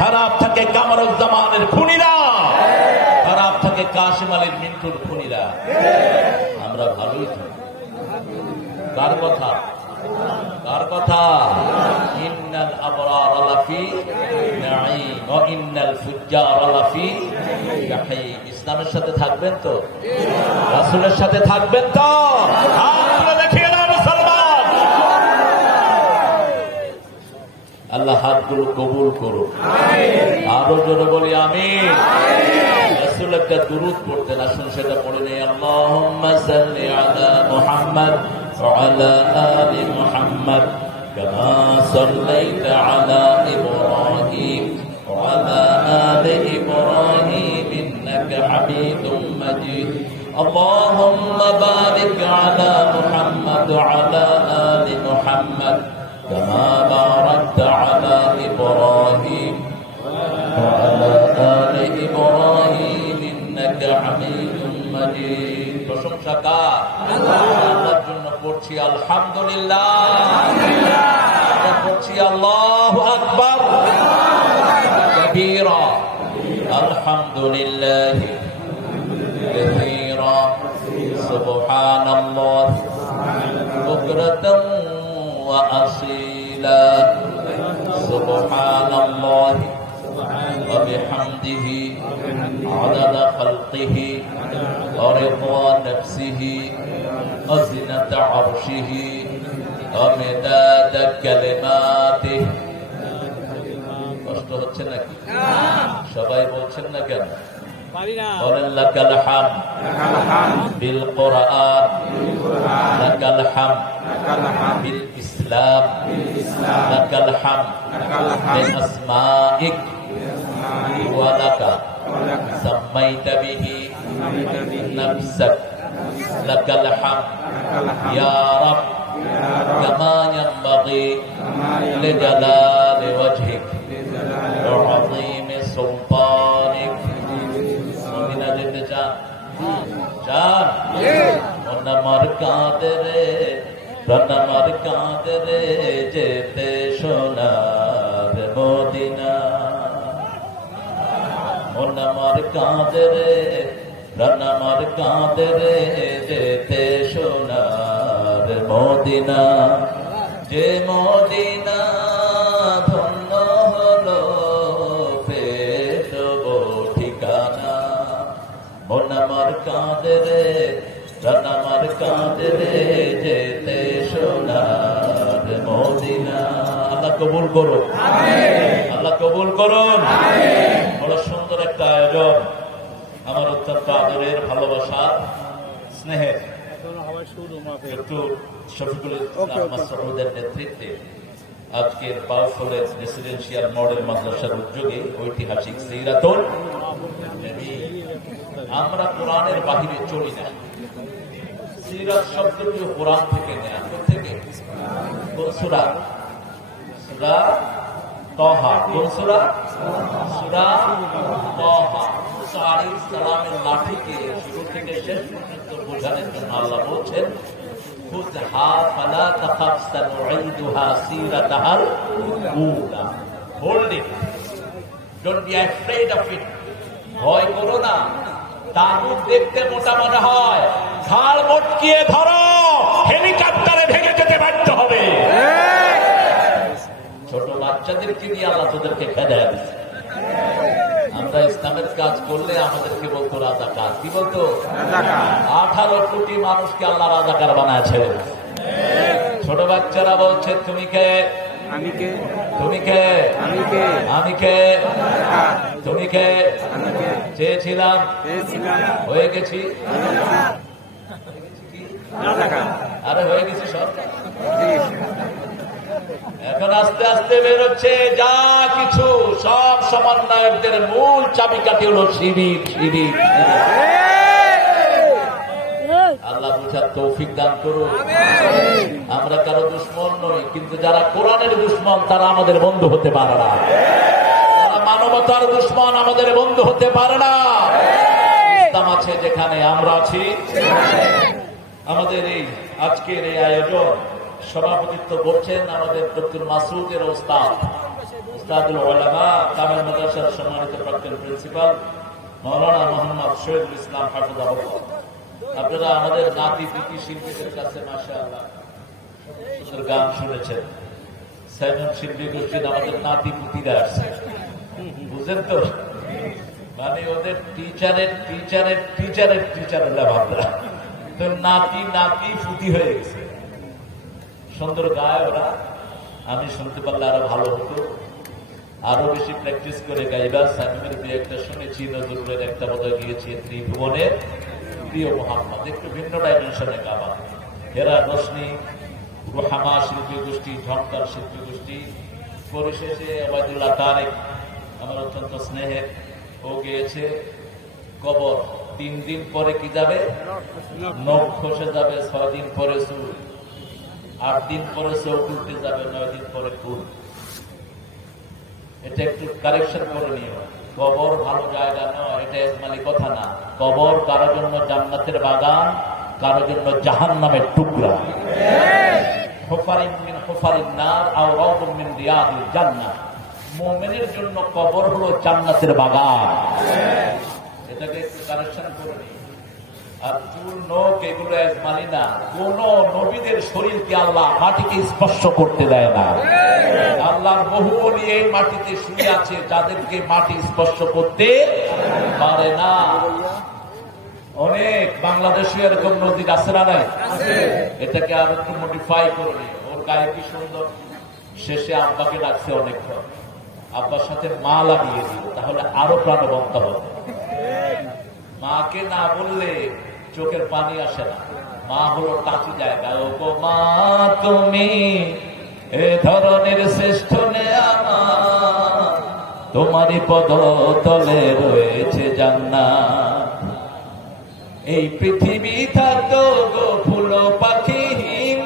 খারাপ থাকে কামরুজ্জামানের খুনিরা, খারাপ থাকে কাশিম আলীর মিন্টুর খুনিরা। আমরা ভালোই থাকি। কার কথা? কার কথা? ইন্নাল আবরার লাফি নাঈম ওয়া ইন্নাল ফুজ্জার লাফি জাহিম। ইসলামের সাথে থাকবেন তো? রাসূলের সাথে থাকবেন তো? হাত দেখিয়ে দাও মুসলমান। আল্লাহ হাতগুলো কবুল করুন। আরো জোরে বলি আমিন। রাসূল একটা দুরূদ পড়তেন, আসুন সেটা পড়ে নেই। আল্লাহুম্মা সাল্লি আলা মুহাম্মদ ওয়া আলা আলি মুহাম্মদ কামা সাল্লাইতা আলা ইব্রাহিম ওয়া আলা আলি ইব্রাহিম ইন্নাকা হামিদুম মাজিদ। আল্লাহুম্মা বারিক আলা মুহাম্মদ ওয়া আলা আলি মুহাম্মদ كما باركت على إبراهيم وعلى آل إبراهيم إنك حميد مجيد। প্রশংসা কার? আল্লাহর জন্য পড়ছি আলহামদুলিল্লাহ, পড়ছি আল্লাহু আকবার কবীরা, আলহামদুলিল্লাহ কাসীরা, সুবহানাল্লাহ বুকরাতান وأصيلا، سبحان الله وبحمده عدد خلقه ورضا نفسه وزنة عرشه ومداد كلماته। কষ্ট হচ্ছে নাকি? সবাই বলছেন না কেন? বলেন লাকাল হামদ বিল কুরআন, লাকাল হামদ বিল ইসলাম, লাকাল হামদ বিআসমাইক ওয়া লাকা সাম্মাইতা বিহি নাফসাক, লাকাল হামদ ইয়া রাব কামা ইয়ানবাগি লিজালালি ওয়াজহিক ওয়া আযীমি সুলতানিক। মদিনা যেতে চান? চান? আমার কাঁদরে আমার কাঁদরে যেতে সোনার মদিনা, আমার কাঁদরে আমার কাঁদরে যেতে সোনার মদিনা। যে মদিনা ধন্য হলো পেশব ঠিকানা, মন আমার কাঁদরে আমার কাঁদরে যেতে সোনার মদিনা। আল্লাহ কবুল করুন, আল্লাহ কবুল করুন। বড় সুন্দর একটা আয়োজন, আমার অত্যন্ত আদরের, ভালোবাসার, স্নেহের একটু শফিকুল ইসলাম মাসউদের নেতৃত্বে আজকের পাওয়ারফুলের রেসিডেন্সিয়াল মডেল মাদ্রাসার উদ্যোগে ঐতিহাসিক সিরাতুল নবী। আমরা কোরআনের বাহিরে চলি না। সিরাত শব্দটি কোরআন থেকে নেয়া। থেকে কোন সূরা? সূরা তাহা। কোন সূরা? সূরা তাহা। মুসা আলাইহিস সালামের লাঠিকে শুরু থেকে শেষ পর্যন্ত বোঝানোর জন্য আল্লাহ বলছেন খুযহা ফালা তাখাফ সানুঈদুহা সিরাতাহাল উলা। Hold it, don't be afraid of it. ভয় করো না। তাগুত দেখতে মোটা মনে হয়, ঘাড় মটকিয়ে ধরো, হেলিকপ্টারে ভেঙে যেতে বাধ্য হবে। ছোট বাচ্চাদেরকে দিয়ে আল্লাহ তোদেরকে খেদায় দিচ্ছে। আমরা ইসলামের কাজ করলে আমাদেরকে বলতো রাজাকার। কি বলতো? 18 কোটি মানুষকে আল্লাহ রাজাকার বানায় ছেড়ে। ছোট বাচ্চারা বলছে তুমি কে? আমি কে? তুমি কে? আমি কে? আমি কে? তুমি কে? চেয়েছিলাম, হয়ে গেছি। আরে হয়ে গেছি সব। এখন আস্তে আস্তে বেরোচ্ছে যা কিছু, সব সমন্বয়কদের মূল চাবিকাঠি হলো শিবির। শিবির। আল্লাহ বুঝার তৌফিক দান করুন। আমরা কারো দুশ্মন নই, কিন্তু যারা কোরআনের দুশ্মন তারা আমাদের বন্ধু হতে পারে না। যারা মানবতার দুশ্মন আমাদের বন্ধু হতে পারে না। ইসলাম আছে যেখানে, আমরা আছি। আমাদের এই আজকের এই আয়োজন সভাপতিত্ব করছেন আমাদের ডক্টর মাসুদের ওস্তাদ উস্তাদুল উলামা কামিল মাদ্রাসার সম্মানিত প্রাক্তন প্রিন্সিপাল মাওলানা মোহাম্মদ শহীদুল ইসলাম হাফিজাহুল্লাহ। আপনারা আমাদের নাতি পিতি শিল্পীদের কাছে মাশাআল্লাহ সুন্দর গান শুনেছেন। ছয়জন শিল্পী গোষ্ঠীর আমাদের নাতি পুতিরা আসছে, বুঝলেন তো? মানে ওদের টিচারের টিচারের টিচারের টিচার ভাবনা তো নাতি নাতি ফুটি হয়ে গেছে। সুন্দর গায় ওরা, আমি শুনতে পারলে আরো ভালো হতো, আরো বেশি প্র্যাকটিস করে গাইবা। সাকিবের দুই একটা শুনেছি, নজরুলের একটা বোধহয় গিয়েছি ত্রিভুবনের প্রিয় মোহাম্মদ, একটু ভিন্ন ডাইমেনশনে গাবা। হেরা রোশনি, রোহামা শিল্পী গোষ্ঠী, ঝঙ্কার শিল্পী গোষ্ঠী, পরিশেষে ওবায়দুল্লাহ তারেক আমার অত্যন্ত স্নেহের, ও গিয়েছে কবর। 3 দিন পরে কি যাবে? নখ খসে যাবে। 6 দিন পরে চুল, 8 দিন পরে চোখ উঠতে যাবে, 9 দিন পরে ফুল। এটা একটু কারেকশন করে নিও। কবর ভালো জায়গা নয়, এটা ইসমাইলি কথা না। কবর কারোর জন্য জান্নাতের বাগান, কারোর জন্য জাহান্নামের টুকরা। হুফারিন মিন হুফারিন নার আও রাউদুম মিন রিয়াদিল জান্নাহ। মুমিনের জন্য কবর হলো জান্নাতের বাগান। এটাকে একটু কারেকশন করে নিও। আর চুল, নখ এগুলো ইসমাইলি না। কোন নবীদের শরীরকে আল্লাহ মাটিকে স্পর্শ করতে দেয় না। আল্লাহর বহু ওলি এই মাটিতে শুয়ে আছে, যাদেরকে মাটি স্পর্শ করতে পারে না। অনেক বাংলাদেশে এরকম নদী আছে না নাই? এটাকে আর একটু মডিফাই করে নিও। ওর গায়ে কি সুন্দর। শেষে আব্বাকে ডাকছে অনেকক্ষণ, আব্বার সাথে মা লাগিয়ে দিল, তাহলে আরো প্রাণবন্ত হবে। মাকে না বললে চোখের পানি আসে না। মা হলো টাকি জায়গা। ও গো মা, তুমি এ ধরনের শ্রেষ্ঠ নেয়ামত, তোমারই পদ তলে রয়েছে জান্নাত। এই পৃথিবী থাকতো গো ফুল পাখিহীন,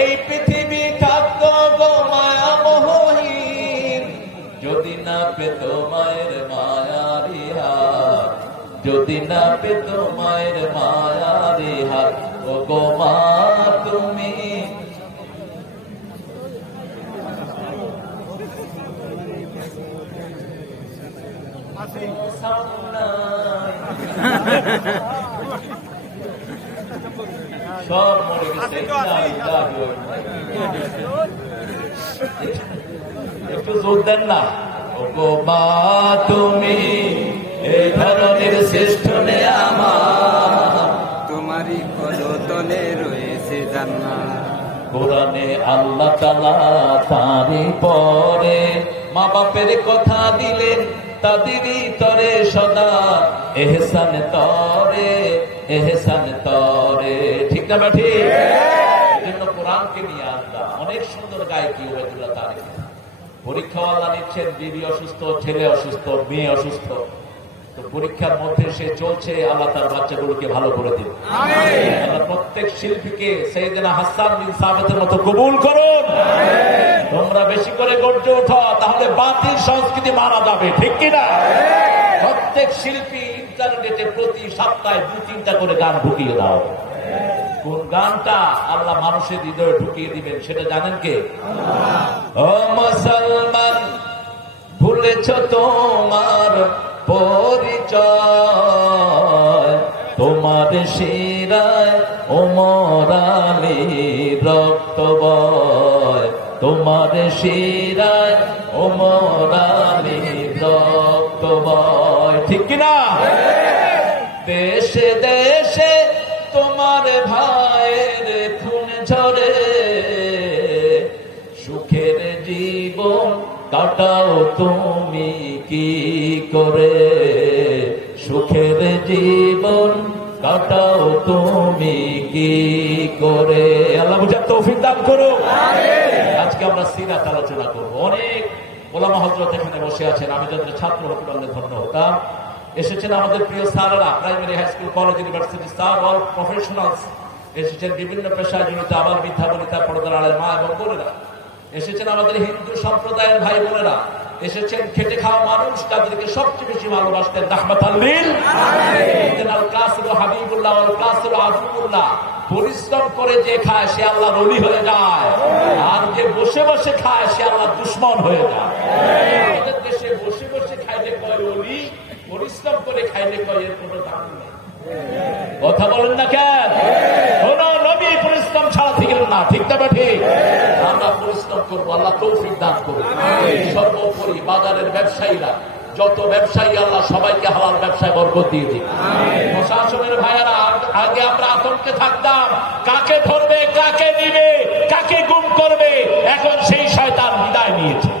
এই পৃথিবী থাকতো গো মায়া মোহহীন, যদি না পেত মায়ের মায়ারি হাত, যদি না পেত মায়ের মায়ারি হাত। ও গো মা, তুমি সব মরে গেছে। একটু জোর দেন না। ও গো মা, তুমি এই ধরনের শ্রেষ্ঠ নেয়ামত, তোমারই পদতলে রয়েছে জান্নাত। কোরআনে আল্লাহ তাআলা তারই পরে মা বাপের কথা দিলেন, তাদেরই তরে সদা এহসান তরে, এহসান তরে। ঠিক না ব্যাঠি? এজন্য কোরআনকে নিয়ে আল্লাহ অনেক সুন্দর গায়কি ওবায়দুল্লাহ তারেক। পরীক্ষা আল্লাহ নিচ্ছেন, বিবি অসুস্থ, ছেলে অসুস্থ, মেয়ে অসুস্থ, তো পরীক্ষার মধ্যে সে চলছে। আল্লাহ তার বাচ্চাগুলোকে ভালো করে দিন। আল্লাহ প্রত্যেক শিল্পীকে সাইয়েদনা হাসান বিন সাবিতের মতো কবুল করুন। তোমরা বেশি করে গর্জে ওঠো, তাহলে বাতিল সংস্কৃতি মারা যাবে। ঠিক কিনা? প্রত্যেক শিল্পী ইন্টারনেটে প্রতি সপ্তাহে 2-3টা করে গান ঢুকিয়ে দাও। কোন গানটা আল্লাহ মানুষের হৃদয়ে ঢুকিয়ে দিবেন সেটা জানেন কে? ও মুসলমান, ভুলেছ তোমার পরিচয়, তোমার শিরায় ওমর আলীর রক্ত বয়, তোমার শিরায় ওমর আলীর রক্ত বয়। ঠিক কিনা? দেশে দেশে তোমার ভাইয়ের খুন ঝরে, সুখের জীবন কাটাও তুমি কি করে, সুখের জীবন কাটাও তুমি কি করে। আল্লাহ বুঝার তৌফিক দান করুন। আজকে আমরা সিরাত আলোচনা করবো। অনেক ওলামা হযরত এখানে বসে আছেন। আমি যাদের ছাত্র হতে পারলে ধন্য হতাম। এসেছেন আমাদের প্রিয় স্যাররা, primary, high school, college, university sir, all professionals এসেছেন। বিভিন্ন পেশায় জড়িত, আবার বিদ্যা বনিতা, পর্দার আড়ালে মা এবং বোনেরা এসেছেন। আমাদের হিন্দু সম্প্রদায়ের ভাই বোনেরা এসেছেন। খেটে খাওয়া মানুষ, তাদেরকে সবচেয়ে বেশি ভালোবাসতেন রাহমাতাল লিল আলামিন। আল কাসিম হাবিবুল্লাহ, আল কাসিম আযমুল্লাহ, পরিশ্রম করে যে খায় সে আল্লাহর ওলি হয়ে যায়, আর যে বসে বসে খায় সে আল্লাহর দুশমন হয়ে যায়। আমাদের দেশে বসে বসে খাইলে কয় ওলি, পরিশ্রম করে খাইলে কয় এর কোনো দাম নেই। কথা বলেন না কেন? কোন নবী পরিশ্রম ছাড়া থেকে না, ঠিক না ঠিক? আমরা পরিশ্রম করবো, আল্লাহ তৌফিক দান করুন। সর্বোপরি বাজারের ব্যবসায়ীরা, যত ব্যবসায়ী আল্লাহ সবাইকে হালাল ব্যবসায় বরকত দিয়ে দিন। প্রশাসনের ভাইয়েরা, আগে আমরা আতঙ্কে থাকতাম কাকে ধরবে, কাকে নিবে, কাকে গুম করবে, এখন সেই শয়তান বিদায় নিয়েছে,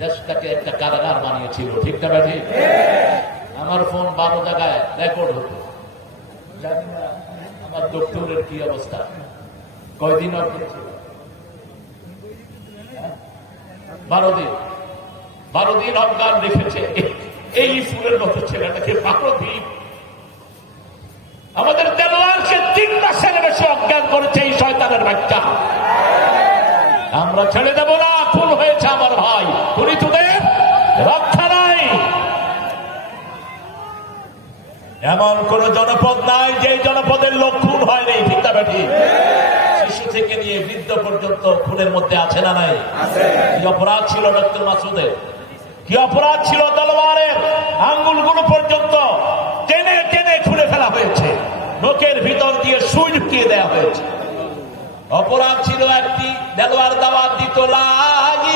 দেশটাকে একটা কারাগার বানিয়েছিল, ঠিক না ঠিক? আমার ফোন 12 জায়গায় রেকর্ড হতো, জানি না আমার ডক্টরের কি অবস্থা, কয়দিন অপেক্ষা, 12 দিন অজ্ঞান রেখেছে এই ফুলের মতো ছেলেটাকে। 12 দিন আমাদের দেলোয়ারকে 3 মাসের বেশি অজ্ঞান করেছে এই শয়তানের বাচ্চা। আমরা ছেড়ে দেব না, খুন হয়েছে আমার ভাই, খুনি তোদের রক্ষা নাই। এমন কোন জনপদ নাই যে জনপদের লোক খুন হয় নাই, ঠিক না ঠিক? শিশু থেকে নিয়ে বৃদ্ধ পর্যন্ত খুনের মধ্যে আছে না নাই? কি অপরাধ ছিল ডক্টর মাসুদের, কি অপরাধ ছিল তলোয়ারের আঙ্গুলগুলো পর্যন্ত টেনে টেনে খুলে ফেলা হয়েছে, নোকের ভিতর দিয়ে সুই ঢুকিয়ে দেওয়া হয়েছে। অপরাধ ছিল একটি, দেলোয়ার দাওয়াত দিত লা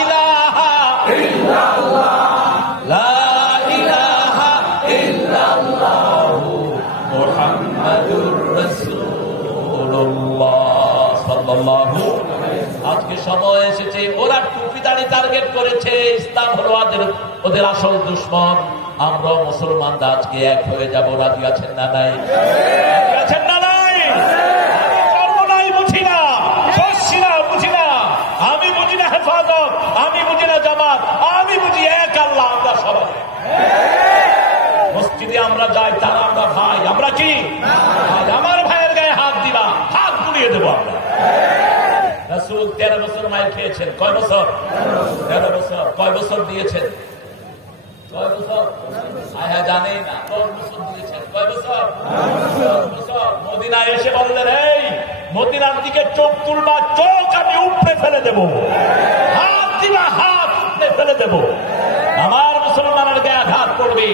ইলাহা ইল্লাল্লাহ, লা ইলাহা ইল্লাল্লাহু মুহাম্মাদুর রাসূলুল্লাহ সাল্লাল্লাহু। আজকে সময় এসেছে, ওরা টুপিদারি টার্গেট করেছে, ইসলাম হলো ওদের আসল দুশমন। আমরা মুসলমানরা আজকে এক হয়ে যাব, রাজি আছেন না নাই? রাজি আছেন না নাই? আমি কর্ম নাই বুঝি না, শর্ষিনা বুঝি না, আমি বুঝি না হেফাজত, আমি বুঝি না জামাত, আমি বুঝি এক আল্লাহ। আমরা সবাই মসজিদে আমরা যাই, তারা আমরা ভাই, আমরা কি আমার ভাইয়ের গায়ে হাত দিবা, হাত পুড়িয়ে দেবো আমরা। রাসূল 13 বছর মায়ের খেয়েছেন, কয় বছর? 13 বছর। কয় বছর দিয়েছেন? কয় বছর? আয়া জানে না, 10 বছর দিয়েছেন। কয় বছর? 10 বছর। মদিনায় এসে বললেন, এই মদিনার দিকে চোখ তুলবা, চোখ আমি উপড়ে ফেলে দেব, হাত দিবা, হাত উপড়ে ফেলে দেব। আমার মুসলমানের গায়ে আঘাত করবে,